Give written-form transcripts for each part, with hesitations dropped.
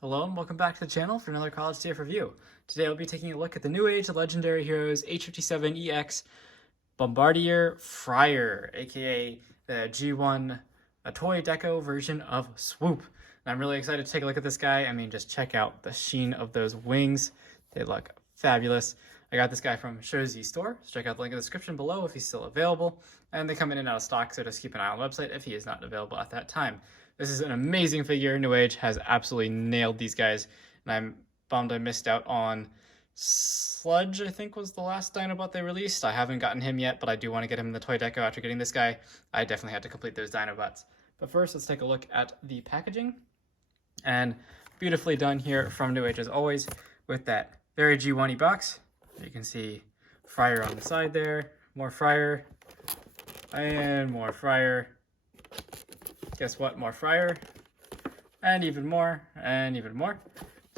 Hello and welcome back to the channel for another College TF review. Today I'll be taking a look at the Newage Legendary Heroes H57EX Bombardier Freyr, aka the G1 toy deco version of Swoop. And I'm really excited to take a look at this guy. I mean, just check out the sheen of those wings. They look fabulous. I got this guy from Shozi store, so check out the link in the description below if he's still available. And they come in and out of stock, so just keep an eye on the website if he is not available at that time. This is an amazing figure. Newage has absolutely nailed these guys, and I'm bummed I missed out on Sludge, I think was the last Dinobot they released. I haven't gotten him yet, but I do want to get him in the toy deco after getting this guy. I definitely had to complete those Dinobots. But first, let's take a look at the packaging. And beautifully done here from Newage as always, with that very G1-y box. You can see Freyr on the side there, more Freyr, and more Freyr. Guess what? More Freyr, and even more, and even more.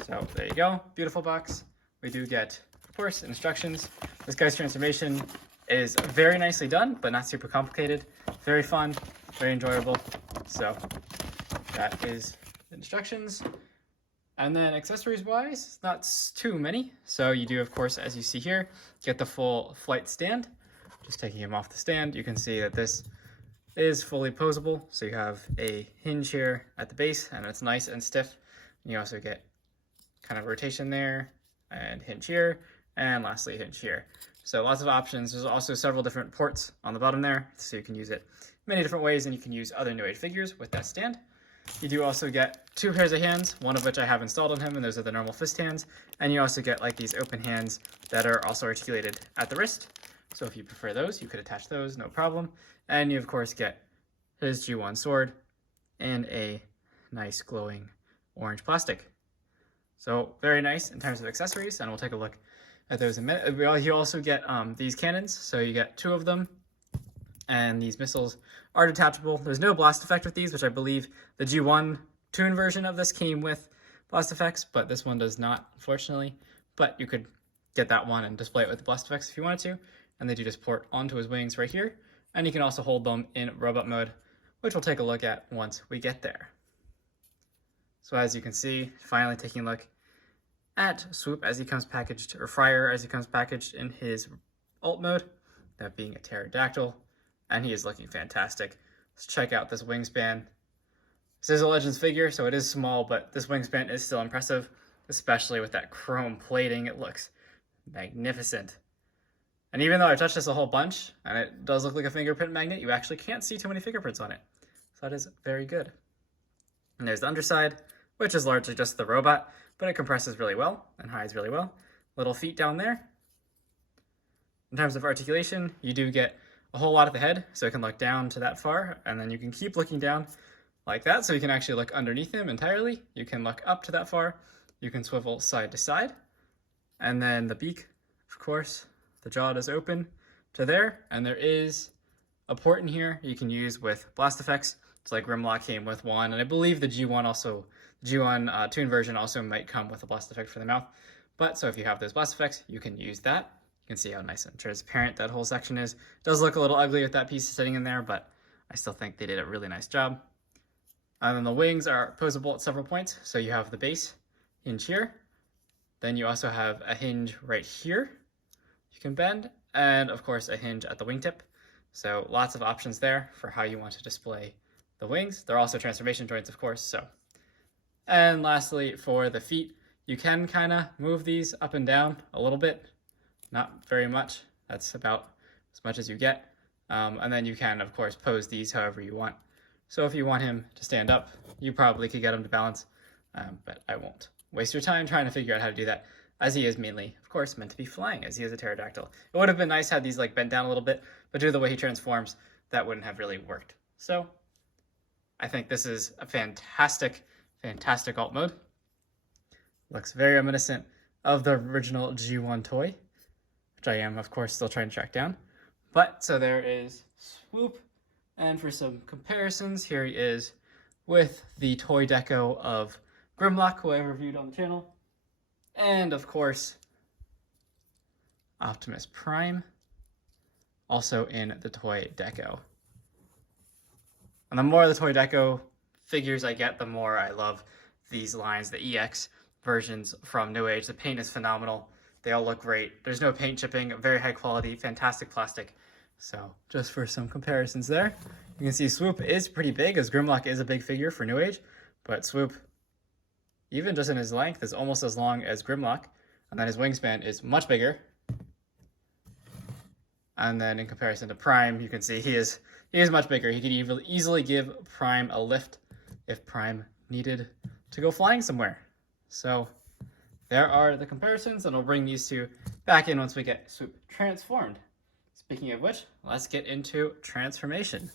So there you go, beautiful box. We do get, of course, instructions. This guy's transformation is very nicely done, but not super complicated. Very fun, very enjoyable. So that is the instructions. And then accessories-wise, not too many. So you do, of course, as you see here, get the full flight stand. Just taking him off the stand, you can see that this is fully posable. So you have a hinge here at the base, and it's nice and stiff. You also get kind of rotation there, and hinge here, and lastly hinge here. So lots of options. There's also several different ports on the bottom there, so you can use it many different ways, and you can use other Newage figures with that stand. You do also get two pairs of hands, one of which I have installed on him, and those are the normal fist hands. And you also get like these open hands that are also articulated at the wrist. So if you prefer those, you could attach those, no problem. And you of course get his G1 sword and a nice glowing orange plastic. So very nice in terms of accessories, and we'll take a look at those in a minute. You also get these cannons, so you get two of them. And these missiles are detachable. There's no blast effect with these, which I believe the G1 Toon version of this came with blast effects, but this one does not, unfortunately. But you could get that one and display it with the blast effects if you wanted to. And they do just port onto his wings right here. And you can also hold them in robot mode, which we'll take a look at once we get there. So as you can see, finally taking a look at Swoop as he comes packaged, or Freyr as he comes packaged in his alt mode, that being a pterodactyl. And he is looking fantastic. Let's check out this wingspan. This is a Legends figure, so it is small, but this wingspan is still impressive, especially with that chrome plating. It looks magnificent. And even though I touched this a whole bunch, and it does look like a fingerprint magnet, you actually can't see too many fingerprints on it. So that is very good. And there's the underside, which is largely just the robot, but it compresses really well and hides really well. Little feet down there. In terms of articulation, you do get a whole lot at the head, so it can look down to that far, and then you can keep looking down like that, so you can actually look underneath him entirely. You can look up to that far. You can swivel side to side. And then the beak, of course, the jaw is open to there, and there is a port in here you can use with blast effects. It's like Grimlock came with one, and I believe the G1 Toon version also might come with a blast effect for the mouth. But so if you have those blast effects, you can use that. You can see how nice and transparent that whole section is. It does look a little ugly with that piece sitting in there, but I still think they did a really nice job. And then the wings are posable at several points. So you have the base hinge here. Then you also have a hinge right here you can bend, and of course a hinge at the wingtip. So lots of options there for how you want to display the wings. They're also transformation joints, of course. So, and lastly, for the feet, you can kind of move these up and down a little bit. Not very much. That's about as much as you get. And then you can, of course, pose these however you want. So if you want him to stand up, you probably could get him to balance, but I won't waste your time trying to figure out how to do that, as he is mainly, of course, meant to be flying, as he is a pterodactyl. It would have been nice had these like bent down a little bit, but due to the way he transforms, that wouldn't have really worked. So I think this is a fantastic, fantastic alt mode. Looks very reminiscent of the original G1 toy, which I am, of course, still trying to track down. But, so there is Swoop, and for some comparisons, here he is with the toy deco of Grimlock, who I reviewed on the channel, and, of course, Optimus Prime, also in the toy deco. And the more of the toy deco figures I get, the more I love these lines, the EX versions from Newage. The paint is phenomenal. They all look great. There's no paint chipping, very high quality, fantastic plastic. So just for some comparisons there, you can see Swoop is pretty big, as Grimlock is a big figure for Newage, but Swoop, even just in his length, is almost as long as Grimlock, and then his wingspan is much bigger. And then in comparison to Prime, you can see he is much bigger. He could easily give Prime a lift if Prime needed to go flying somewhere. So there are the comparisons, and we'll bring these two back in once we get Swoop transformed. Speaking of which, let's get into transformation.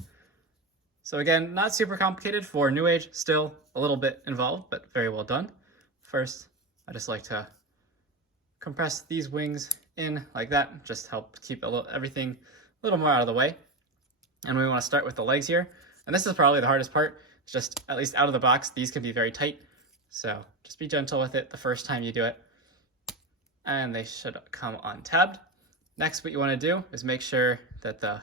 So again, not super complicated for Newage, still a little bit involved, but very well done. First, I just like to compress these wings in like that, just help keep everything a little more out of the way. And we want to start with the legs here. And this is probably the hardest part. It's just, at least out of the box, these can be very tight. So just be gentle with it the first time you do it. And they should come untabbed. Next, what you want to do is make sure that the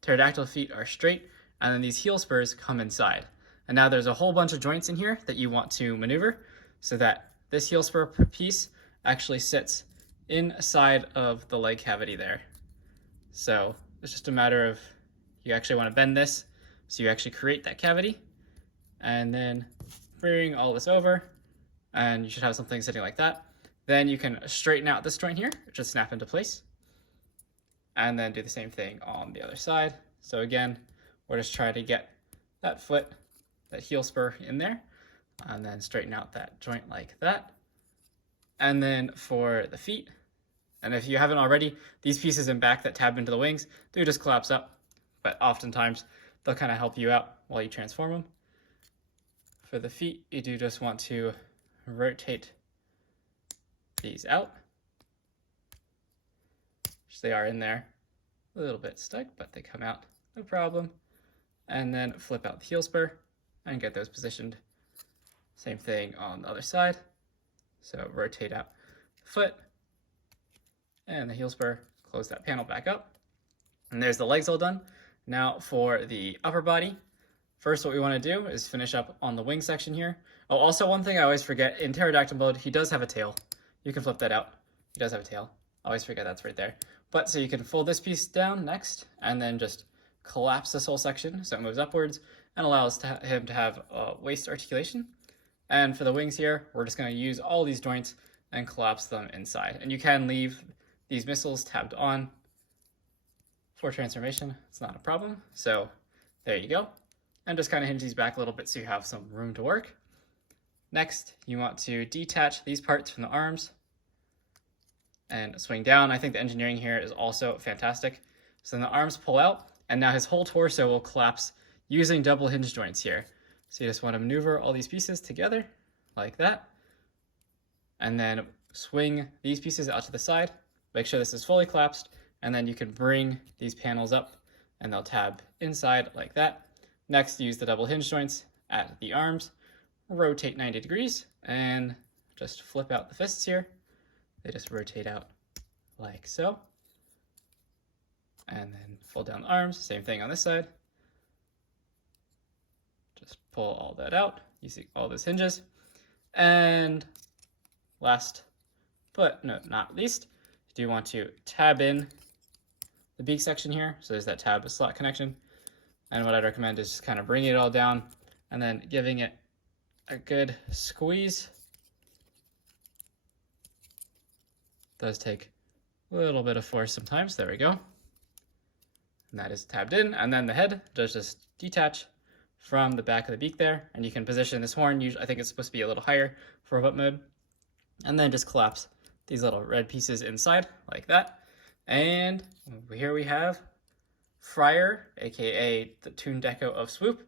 pterodactyl feet are straight, and then these heel spurs come inside. And now there's a whole bunch of joints in here that you want to maneuver so that this heel spur piece actually sits inside of the leg cavity there. So it's just a matter of, you actually want to bend this so you actually create that cavity, and then bring all this over, and you should have something sitting like that. Then you can straighten out this joint here, just snap into place. And then do the same thing on the other side. So again, we're just trying to get that foot, that heel spur in there, and then straighten out that joint like that. And then for the feet, and if you haven't already, these pieces in back that tab into the wings do just collapse up, but oftentimes they'll kind of help you out while you transform them. For the feet, you do just want to rotate these out. They are in there a little bit stuck, but they come out no problem. And then flip out the heel spur and get those positioned. Same thing on the other side. So rotate out the foot and the heel spur, close that panel back up. And there's the legs all done. Now for the upper body, first what we want to do is finish up on the wing section here. Oh, also one thing I always forget, in pterodactyl mode, he does have a tail. You can flip that out. He does have a tail. I always forget that's right there. But so you can fold this piece down next, and then just collapse this whole section so it moves upwards and allows him to have waist articulation. And for the wings here, we're just going to use all these joints and collapse them inside. And you can leave these missiles tabbed on for transformation. It's not a problem. So there you go. And just kind of hinge these back a little bit so you have some room to work. Next, you want to detach these parts from the arms and swing down. I think the engineering here is also fantastic. So then the arms pull out, and now his whole torso will collapse using double hinge joints here. So you just want to maneuver all these pieces together like that, and then swing these pieces out to the side. Make sure this is fully collapsed, and then you can bring these panels up and they'll tab inside like that. Next, use the double hinge joints at the arms, rotate 90 degrees, and just flip out the fists here. They just rotate out like so. And then fold down the arms, same thing on this side. Just pull all that out, using all those hinges. And last but not least, you do want to tab in the beak section here. So there's that tab slot connection. And what I'd recommend is just kind of bringing it all down and then giving it a good squeeze. Does take a little bit of force sometimes. There we go. And that is tabbed in. And then the head does just detach from the back of the beak there. And you can position this horn. Usually, I think it's supposed to be a little higher for robot mode. And then just collapse these little red pieces inside like that. And here we have Freyr, aka the Toon Deco of Swoop,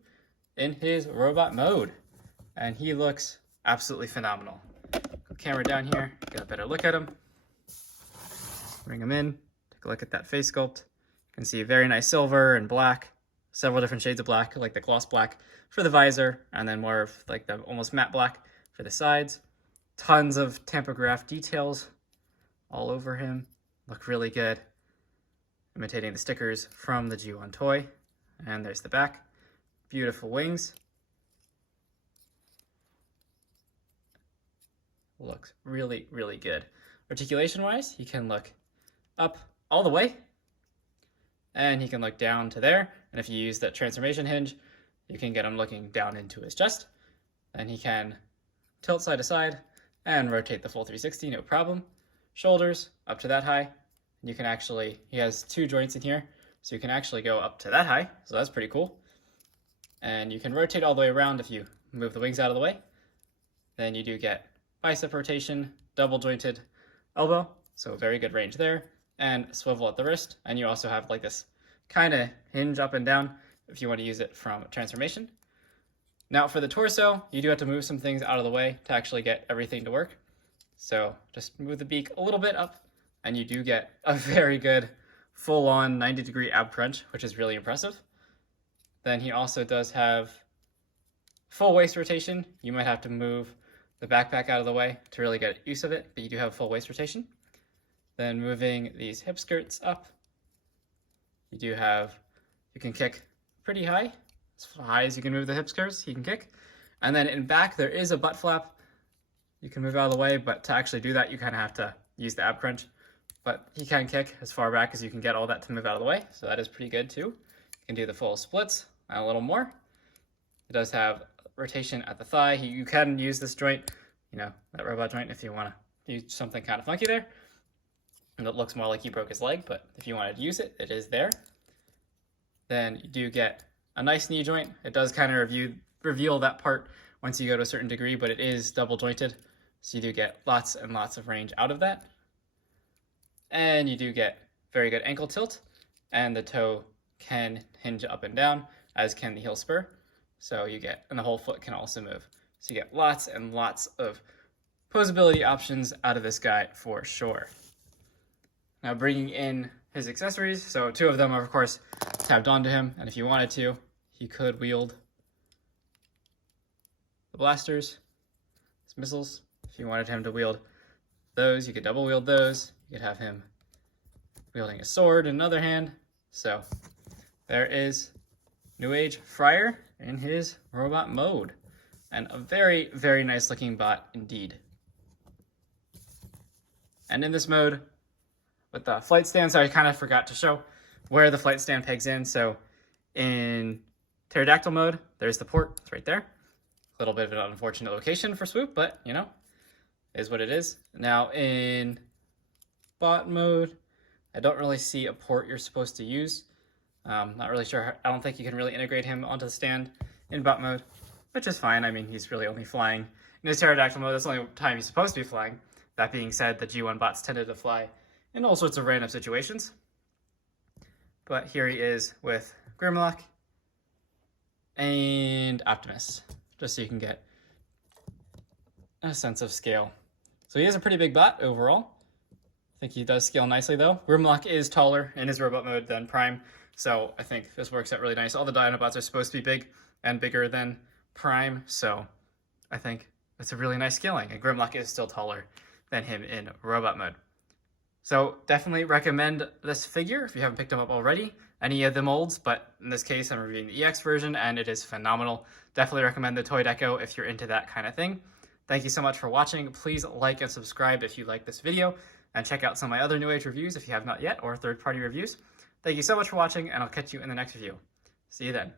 in his robot mode. And he looks absolutely phenomenal. Camera down here, get a better look at him. Bring him in, take a look at that face sculpt. You can see very nice silver and black, several different shades of black, like the gloss black for the visor, and then more of like the almost matte black for the sides. Tons of tampograph details all over him. Look really good. Imitating the stickers from the G1 toy. And there's the back. Beautiful wings. looks really, really good. Articulation-wise, he can look up all the way, and he can look down to there. And if you use that transformation hinge, you can get him looking down into his chest. And he can tilt side to side and rotate the full 360, no problem. Shoulders up to that high. And you can actually, he has 2 joints in here, so you can actually go up to that high. So that's pretty cool. And you can rotate all the way around if you move the wings out of the way. Then you do get bicep rotation, double jointed elbow, so very good range there, and swivel at the wrist. And you also have like this kind of hinge up and down if you want to use it from transformation. Now for the torso, you do have to move some things out of the way to actually get everything to work. So just move the beak a little bit up, and you do get a very good full-on 90-degree ab crunch, which is really impressive. Then he also does have full waist rotation. You might have to move the backpack out of the way to really get use of it, but you do have full waist rotation. Then moving these hip skirts up, you can kick pretty high. As high as you can move the hip skirts, he can kick. And then in back, there is a butt flap. You can move out of the way, but to actually do that, you kind of have to use the ab crunch. But he can kick as far back as you can get all that to move out of the way, so that is pretty good too. You can do the full splits and a little more. It does have rotation at the thigh. You can use this joint, that robot joint, if you want to do something kind of funky there. And it looks more like he broke his leg, but if you wanted to use it, it is there. Then you do get a nice knee joint. It does kind of reveal that part once you go to a certain degree, but it is double jointed, so you do get lots and lots of range out of that. And you do get very good ankle tilt, and the toe can hinge up and down, as can the heel spur. So and the whole foot can also move. So you get lots and lots of posability options out of this guy for sure. Now bringing in his accessories, so 2 of them are of course tabbed onto him, and if you wanted to, he could wield the blasters, his missiles. If you wanted him to wield those, you could double wield those. You could have him wielding a sword in another hand. So there is Newage Freyr in his robot mode, and a very, very nice looking bot indeed. And in this mode, with the flight stand, so I kind of forgot to show where the flight stand pegs in. So in pterodactyl mode, there's the port, it's right there. A little bit of an unfortunate location for Swoop, but is what it is. Now in bot mode, I don't really see a port you're supposed to use. Not really sure. I don't think you can really integrate him onto the stand in bot mode, which is fine. I mean, he's really only flying in his pterodactyl mode. That's the only time he's supposed to be flying. That being said, the G1 bots tended to fly in all sorts of random situations. But here he is with Grimlock and Optimus, just so you can get a sense of scale. So he is a pretty big bot overall. I think he does scale nicely though. Grimlock is taller in his robot mode than Prime, so I think this works out really nice. All the Dinobots are supposed to be big and bigger than Prime, so I think it's a really nice scaling, and Grimlock is still taller than him in robot mode. So definitely recommend this figure if you haven't picked him up already, any of the molds, but in this case I'm reviewing the EX version and it is phenomenal. Definitely recommend the toy deco if you're into that kind of thing. Thank you so much for watching. Please like and subscribe if you like this video, and check out some of my other New Age reviews if you have not yet, or third-party reviews. Thank you so much for watching, and I'll catch you in the next review. See you then.